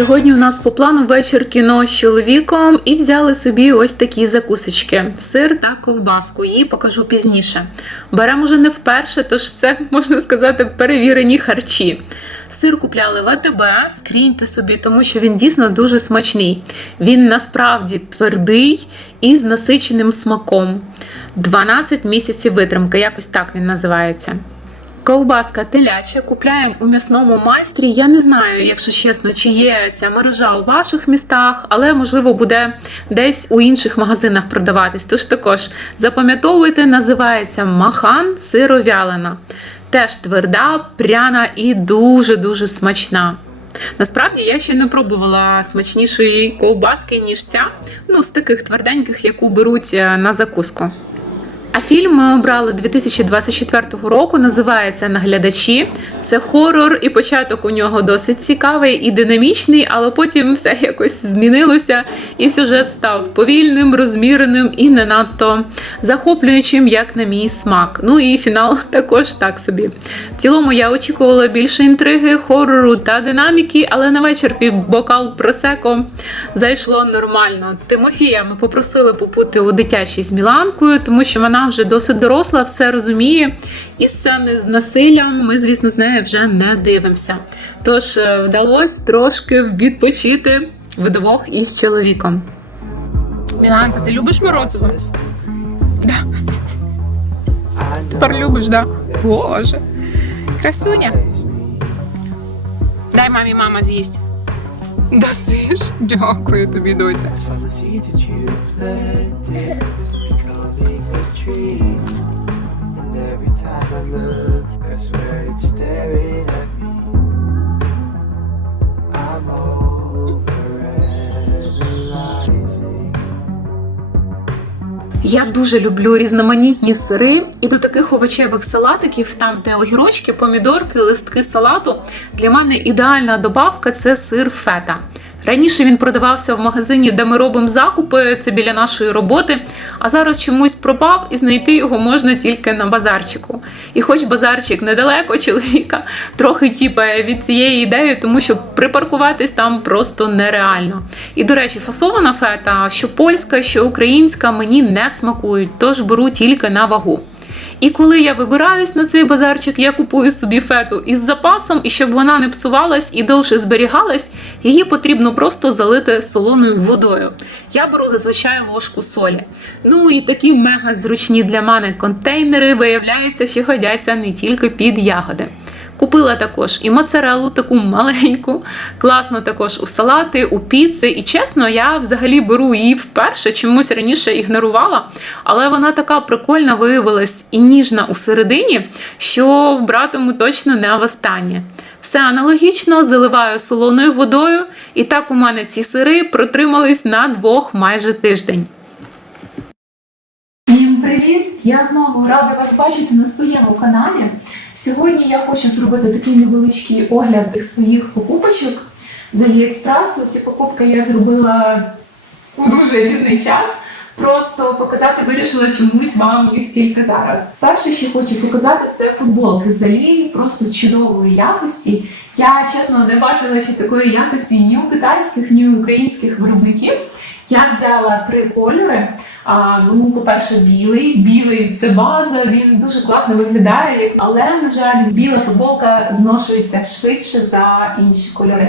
Сьогодні у нас по плану вечір кіно з чоловіком і взяли собі ось такі закусочки: сир та ковбаску. Її покажу пізніше. Беремо вже не вперше, тож це можна сказати перевірені харчі. Сир купляли в АТБ, скріньте собі, тому що він дійсно дуже смачний. Він насправді твердий і з насиченим смаком. 12 місяців витримки, якось так він називається. Ковбаска теляча купляємо у м'ясному майстрі. Я не знаю, якщо чесно, чи є ця мережа у ваших містах, але можливо буде десь у інших магазинах продаватись. Тож також запам'ятовуйте, називається махан сировялина. Теж тверда, пряна і дуже-дуже смачна. Насправді я ще не пробувала смачнішої ковбаски, ніж ця. Ну, з таких тверденьких, яку беруть е, на закуску. А фільм ми обрали 2024 року. Називається Наглядачі. Це хорор, і початок у нього досить цікавий і динамічний, але потім все якось змінилося, і сюжет став повільним, розміреним і не надто захоплюючим, як на мій смак. Ну і фінал також так собі. В цілому я очікувала більше інтриги, хорору та динаміки, але на вечір під бокал просеко зайшло нормально. Тимофія ми попросили попути у дитячій з Міланкою, тому що вона вже досить доросла, все розуміє. І сцени з насиллям ми, звісно, з нею вже не дивимося. Тож е, вдалося трошки відпочити вдвох із чоловіком. Міланка, ти любиш морозиво? Да. Тепер любиш, да? Боже. Красуня. Дай мамі мама з'їсть. Досиш? Дякую тобі, доця. Tree. And every time I look, I swear it's staring at me. I'm overanalyzing. Я дуже люблю різноманітні сири, і до таких овочевих салатиків, там де огірочки, помідорки, листки салату, для мене ідеальна добавка це сир фета. Раніше він продавався в магазині, де ми робимо закупи, це біля нашої роботи. А зараз чомусь пропав і знайти його можна тільки на базарчику. І хоч базарчик недалеко чоловіка, трохи тіпає від цієї ідеї, тому що припаркуватись там просто нереально. І до речі, фасована фета, що польська, що українська, мені не смакують, тож беру тільки на вагу. І коли я вибираюсь на цей базарчик, я купую собі фету із запасом, і щоб вона не псувалась і довше зберігалась, її потрібно просто залити солоною водою. Я беру зазвичай ложку солі. Ну і такі мега зручні для мене контейнери виявляється, що годяться не тільки під ягоди. Купила також і моцарелу таку маленьку, класно також у салати, у піци. І чесно, я взагалі беру її вперше, чомусь раніше ігнорувала, але вона така прикольна виявилась і ніжна у середині, що братиму точно не востаннє. Все аналогічно заливаю солоною водою, і так у мене ці сири протримались на двох майже тиждень. Привіт! Я знову рада вас бачити на своєму каналі. Сьогодні я хочу зробити такий невеличкий огляд своїх покупочок з Аліекспресу. Ці покупки я зробила у дуже різний час. Просто показати вирішила чомусь вам їх тільки зараз. Перше, що хочу показати, це футболки з Алії, просто чудової якості. Я чесно не бачила ще такої якості ні у китайських, ні у українських виробників. Я взяла три кольори. А, ну, по-перше, білий. Білий це база, він дуже класно виглядає, але, на жаль, біла футболка зношується швидше за інші кольори.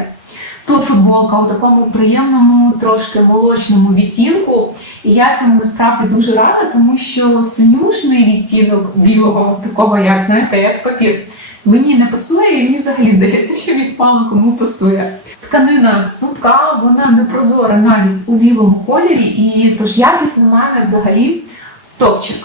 Тут футболка у такому приємному, трошки молочному відтінку. І я цьому насправді дуже рада, тому що синюшний відтінок білого, такого, як знаєте, як папір, мені не пасує, і мені взагалі здається, що він мало кому пасує. Тканина цупка, вона не прозора навіть у білому кольорі, і тож якість на мене взагалі топчик.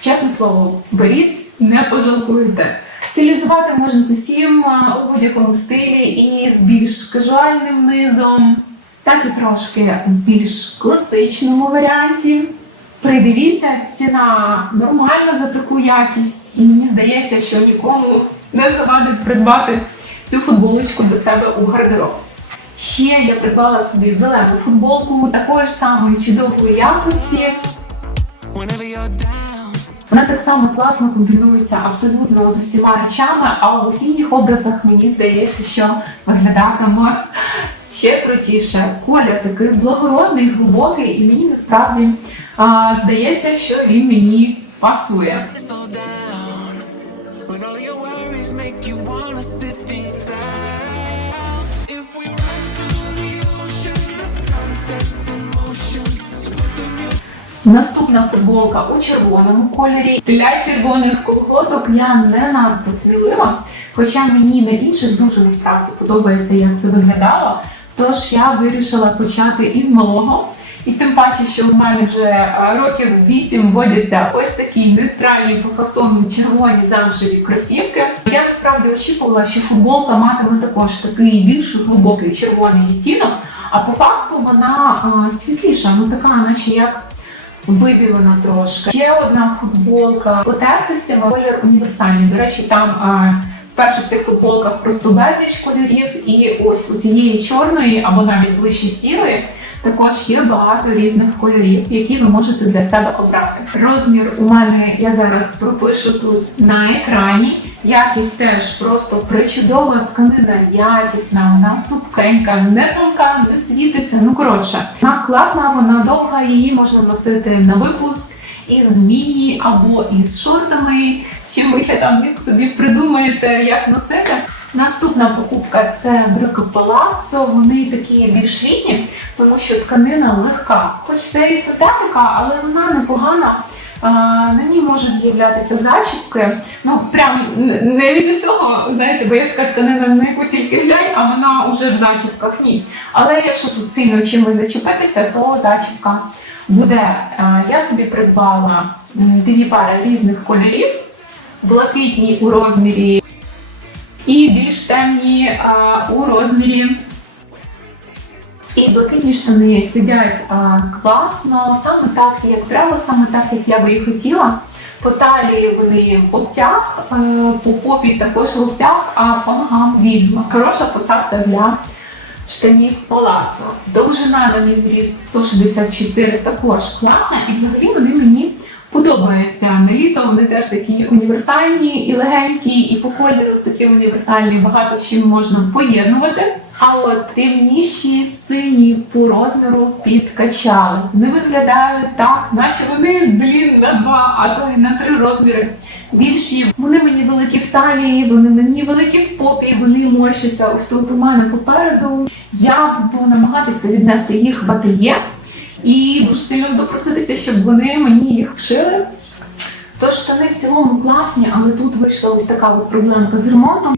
Чесне слово, беріть, не пожалкуєте. Стилізувати можна з усім у будь-якому стилі і з більш кажуальним низом, так і трошки в більш класичному варіанті. Придивіться, ціна нормальна за таку якість, і мені здається, що нікому не завадить придбати цю футболочку до себе у гардероб. Ще я придбала собі зелену футболку такої ж самої чудової якості. Вона так само класно комбінується абсолютно з усіма речами, а в осінніх образах мені здається, що виглядатиме ще крутіше. Колір такий благородний, глибокий, і мені насправді а, здається, що він мені пасує. Наступна футболка у червоному кольорі. Для червоних колготок я не надто смілива, хоча мені на інших дуже насправді подобається, як це виглядало. Тож я вирішила почати із малого. І тим паче, що в мене вже е, років 8 водяться ось такі нейтральні по фасону червоні замшеві кросівки. Я насправді очікувала, що футболка матиме також такий більш глибокий червоний відтінок, а по факту вона е, світліша, ну така, наче як вибілена трошки. Ще одна футболка з потертостями, колір універсальний. До речі, там а, в перших тих футболках просто безліч кольорів, і ось у цієї чорної або навіть ближче сірої. Також є багато різних кольорів, які ви можете для себе обрати. Розмір у мене я зараз пропишу тут на екрані. Якість теж просто причудова тканина, якісна, вона цупкенька, не тонка, не світиться. Ну коротше, вона класна, вона довга, її можна носити на випуск із міні або із шортами. Чим ви ще там собі придумаєте, як носити. Наступна покупка це брюки Palazzo. Вони такі більш літні, тому що тканина легка. Хоч це і синтетика, але вона непогана. На ній можуть з'являтися зачіпки. Ну прям не від усього, знаєте, бо є така тканина, на яку тільки глянь, а вона вже в зачіпках ні. Але якщо тут сильно чимось зачепитися, то зачіпка буде. Я собі придбала дві пари різних кольорів, блакитні у розмірі і більш темні а, у розмірі. І блакитні штани сидять а, класно, саме так, як треба, саме так, як я би і хотіла. По талії вони обтяг, а, по попі також обтяг, а по ногам вільно. Хороша посадка для штанів палацо. Довжина на мій зріст 164 також класна, і взагалі вони мені подобаються. На літо вони теж такі універсальні і легенькі, і по кольору такі універсальні, багато чим можна поєднувати. А от темніші сині по розміру підкачали. Вони виглядають так, наче вони блін на два, а то й на три розміри більші. Вони мені великі в талії, вони мені великі в попі, вони морщаться ось тут у мене попереду. Я буду намагатися віднести їх в ательє і дуже сильно допроситися, щоб вони мені їх вшили. Тож штани в цілому класні, але тут вийшла ось така от проблемка з ремонтом.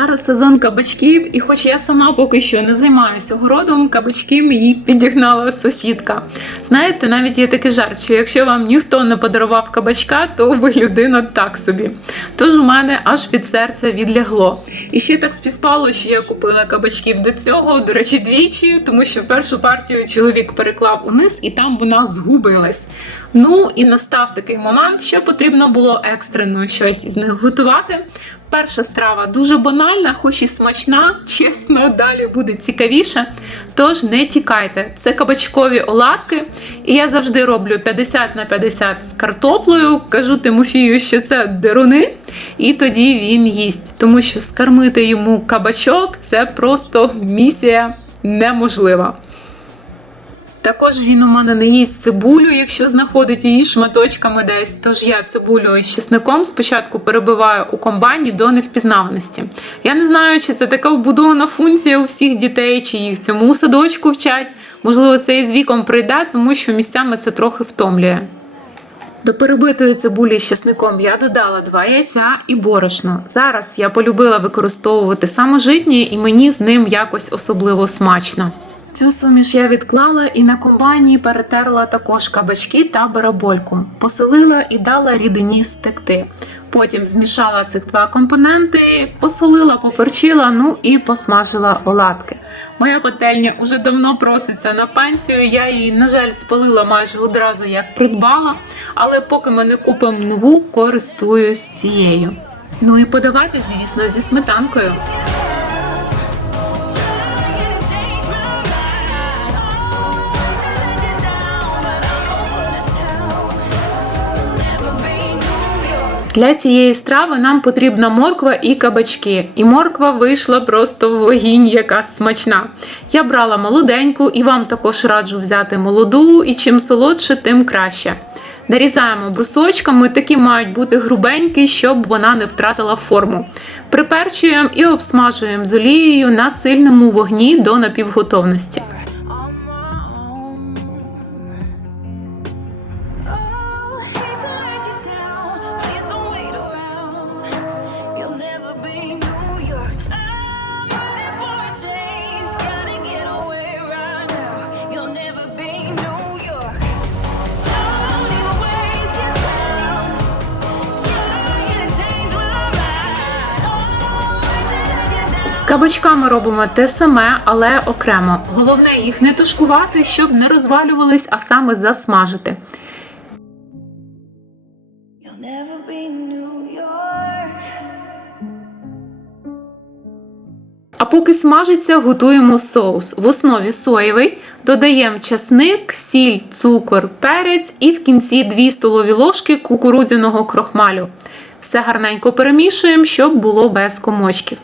Зараз сезон кабачків, і хоч я сама поки що не займаюся городом, кабачки мені підігнала сусідка. Знаєте, навіть є такий жарт, що якщо вам ніхто не подарував кабачка, то ви людина так собі. Тож у мене аж від серця відлягло. І ще так співпало, що я купила кабачків до цього, до речі, двічі, тому що першу партію чоловік переклав униз, і там вона згубилась. Ну і настав такий момент, що потрібно було екстрено щось із них готувати. Перша страва дуже банальна, хоч і смачна. Чесно, далі буде цікавіше. Тож не тікайте. Це кабачкові оладки. І я завжди роблю 50 на 50 з картоплею. Кажу Тимофію, що це деруни, і тоді він їсть. Тому що скормити йому кабачок це просто місія неможлива. Також він у мене не їсть цибулю, якщо знаходить її шматочками десь. Тож я цибулю із чесником спочатку перебиваю у комбайні до невпізнаваності. Я не знаю, чи це така вбудована функція у всіх дітей, чи їх цьому садочку вчать. Можливо, це і з віком прийде, тому що місцями це трохи втомлює. До перебитої цибулі з чесником я додала два яйця і борошно. Зараз я полюбила використовувати саме житнє, і мені з ним якось особливо смачно. Цю суміш я відклала і на комбайні перетерла також кабачки та барабольку, поселила і дала рідині стекти. Потім змішала цих два компоненти, посолила, поперчила, ну і посмажила оладки. Моя пательня уже давно проситься на пенсію. Я її, на жаль, спалила майже одразу як придбала, але поки ми не купимо нову, користуюсь цією. Ну і подавати, звісно, зі сметанкою. Для цієї страви нам потрібна морква і кабачки. І морква вийшла просто в вогінь, яка смачна. Я брала молоденьку і вам також раджу взяти молоду, і чим солодше, тим краще. Нарізаємо брусочками, такі мають бути грубенькі, щоб вона не втратила форму. Приперчуємо і обсмажуємо з олією на сильному вогні до напівготовності. Кабачками робимо те саме, але окремо. Головне їх не тушкувати, щоб не розвалювались, а саме засмажити. А поки смажиться, готуємо соус. В основі соєвий, додаємо часник, сіль, цукор, перець і в кінці 2 столові ложки кукурудзяного крохмалю. Все гарненько перемішуємо, щоб було без комочків.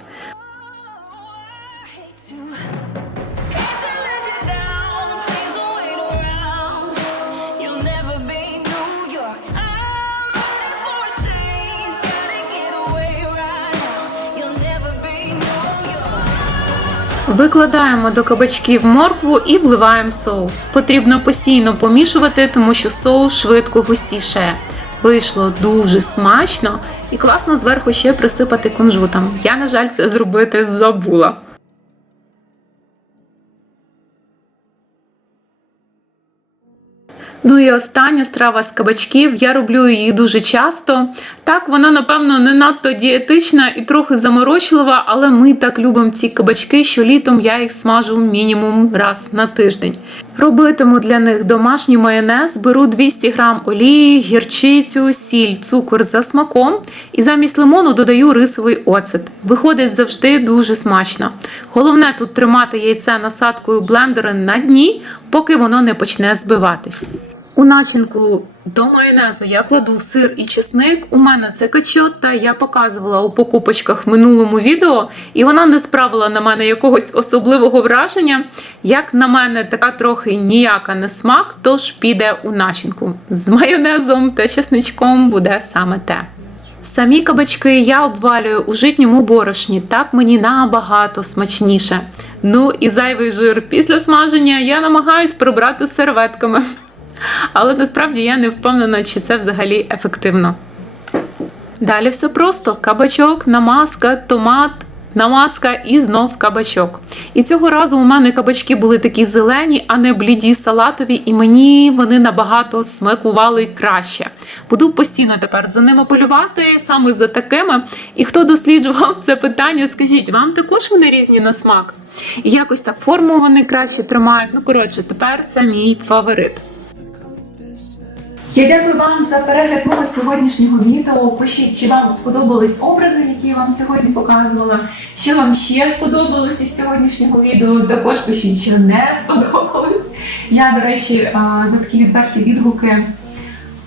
Викладаємо до кабачків моркву і вливаємо соус. Потрібно постійно помішувати, тому що соус швидко густішає. Вийшло дуже смачно і класно зверху ще присипати кунжутом. Я, на жаль, це зробити забула. Ну і остання страва з кабачків. Я роблю її дуже часто. Так, вона, напевно, не надто дієтична і трохи заморочлива, але ми так любимо ці кабачки, що літом я їх смажу мінімум раз на тиждень. Робитиму для них домашній майонез, беру 200 г олії, гірчицю, сіль, цукор за смаком і замість лимону додаю рисовий оцет. Виходить завжди дуже смачно. Головне тут тримати яйце насадкою блендера на дні, поки воно не почне збиватись. У начинку до майонезу я кладу сир і чесник. У мене це качота, я показувала у покупочках в минулому відео, і вона не справила на мене якогось особливого враження. Як на мене, така трохи ніяка не смак, тож піде у начинку. З майонезом та чесничком буде саме те. Самі кабачки я обвалюю у житньому борошні, так мені набагато смачніше. Ну і зайвий жир після смаження я намагаюсь прибрати серветками. Але насправді я не впевнена, чи це взагалі ефективно. Далі все просто: кабачок, намазка, томат, намазка і знов кабачок. І цього разу у мене кабачки були такі зелені, а не бліді салатові, і мені вони набагато смакували краще. Буду постійно тепер за ними полювати, саме за такими. І хто досліджував це питання, скажіть, вам також вони різні на смак? І якось так форму вони краще тримають. Ну, коротше, тепер це мій фаворит. Я дякую вам за перегляд мого сьогоднішнього відео. Пишіть, чи вам сподобались образи, які я вам сьогодні показувала. Що вам ще сподобалось із сьогоднішнього відео? Також пишіть, що не сподобалось. Я, до речі, за такі відверті відгуки,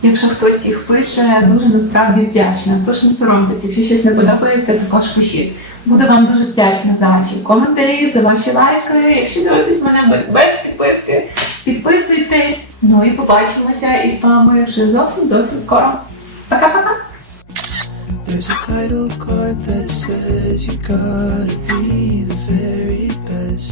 якщо хтось їх пише, дуже насправді вдячна. Тож не соромтеся, якщо щось не подобається, також пишіть. Буду вам дуже вдячна за ваші коментарі, за ваші лайки. Якщо дивитесь мене без підписки, підписуйтесь. Ну і побачимося із вами вже зовсім зовсім скоро. Пока-пока! There's a title card that says you gotta be the very best.